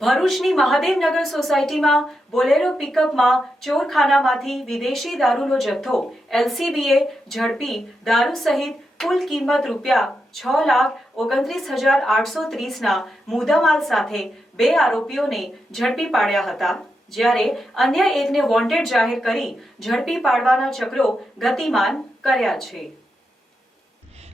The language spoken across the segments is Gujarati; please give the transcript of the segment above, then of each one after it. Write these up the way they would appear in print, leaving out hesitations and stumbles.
ભરૂચની મહાદેવનગર સોસાયટીમાં બોલેરો પિકઅપમાં ચોરખાનામાંથી વિદેશી દારૂનો જથ્થો એલસીબીએ ઝડપી દારૂ સહિત કુલ કિંમત ₹5,29,830ના મુદ્દામાલ સાથે 2 આરોપીઓને ઝડપી પાડ્યા હતા, જ્યારે અન્ય એકને વોન્ટેડ જાહેર કરી ઝડપી પાડવાના ચક્રો ગતિમાન કર્યા છે।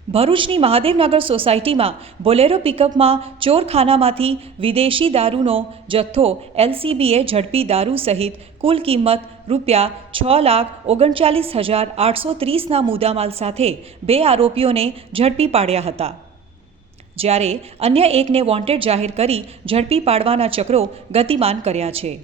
ભરૂચની મહાદેવનગર સોસાયટીમાં બોલેરો પિકઅપમાં ચોરખાનામાંથી વિદેશી દારૂનો જથ્થો એલસીબીએ ઝડપી દારૂ સહિત કુલ કિંમત ₹5,39,830ના મુદ્દામાલ સાથે 2 આરોપીઓને ઝડપી પાડ્યા હતા, જ્યારે અન્ય એકને વોન્ટેડ જાહેર કરી ઝડપી પાડવાના ચક્રો ગતિમાન કર્યા છે।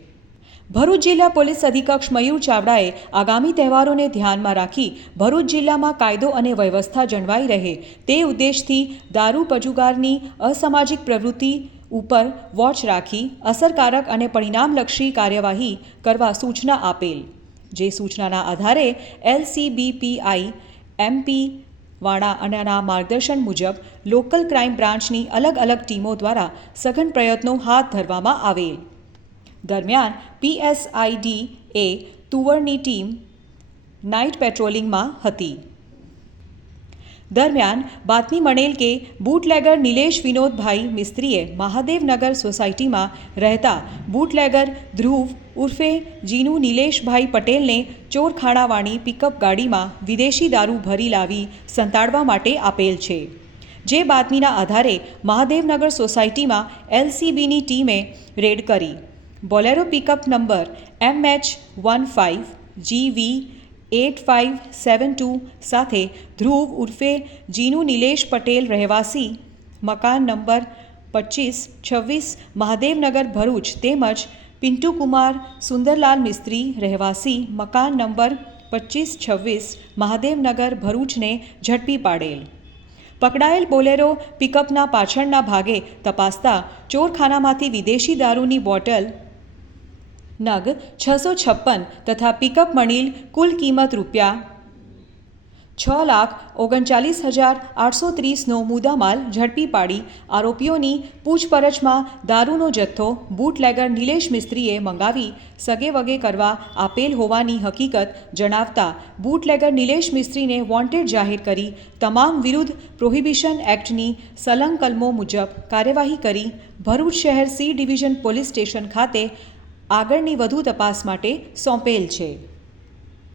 ભરૂચ જિલ્લા પોલીસ અધિક્ષક મયુર ચાવડાએ આગામી તહેવારોને ધ્યાનમાં રાખી ભરૂચ જિલ્લામાં કાયદો અને વ્યવસ્થા જળવાઈ રહે તે ઉદ્દેશથી દારૂ પજુગારની અસામાજિક પ્રવૃત્તિ ઉપર વોચ રાખી અસરકારક અને પરિણામલક્ષી કાર્યવાહી કરવા સૂચના આપેલ, જે સૂચનાના આધારે એલસીબીપીઆઈ એમપી વાણાના માર્ગદર્શન મુજબ લોકલ ક્રાઇમ બ્રાન્ચની અલગ અલગ ટીમો દ્વારા સઘન પ્રયત્નો હાથ ધરવામાં આવેલ। દરમિયાન પીએસઆઈડી એ તુવરની ટીમ નાઇટ પેટ્રોલિંગમાં હતી। દરમિયાન બાતમી મળેલ કે બૂટલેગર નિલેશ વિનોદભાઈ મિસ્ત્રીએ મહાદેવનગર સોસાયટીમાં રહેતા બૂટલેગર ધ્રુવ ઉર્ફે જીનુ નિલેશભાઈ પટેલને ચોરખાણાવાળી પિકઅપ ગાડીમાં વિદેશી દારૂ ભરી લાવી સંતાડવા માટે આપેલ છે, જે બાતમીના આધારે મહાદેવનગર સોસાયટીમાં એલસીબીની ટીમે રેડ કરી બોલેરો પિકઅપ નંબર MH15GV8572 સાથે ધ્રુવ ઉર્ફે જીનુ નિલેશ પટેલ રહેવાસી મકાન નંબર 2526 મહાદેવનગર ભરૂચ તેમજ પિન્ટુકુમાર સુંદરલાલ મિસ્ત્રી રહેવાસી મકાન નંબર 2526 મહાદેવનગર ભરૂચને ઝડપી પાડેલ। પકડાયેલ બોલેરો પિકઅપના પાછળના ભાગે તપાસતા ચોરખાનામાંથી વિદેશી દારૂની બોટલ નગ 656 તથા પિકઅપ મળેલ કુલ કિંમત ₹6,39,830નો મુદ્દામાલ ઝડપી પાડી આરોપીઓની પૂછપરછમાં દારૂનો જથ્થો બૂટલેગર નિલેશ મિસ્ત્રીએ મંગાવી સગેવગે કરવા આપેલ હોવાની હકીકત જણાવતા બૂટલેગર નિલેશ મિસ્ત્રીને વોન્ટેડ જાહેર કરી તમામ વિરુદ્ધ પ્રોહિબિશન એક્ટની સલંગ કલમો મુજબ કાર્યવાહી કરી ભરૂચ શહેર સી ડિવિઝન પોલીસ સ્ટેશન ખાતે આગળની વધુ તપાસ માટે સોંપેલ છે।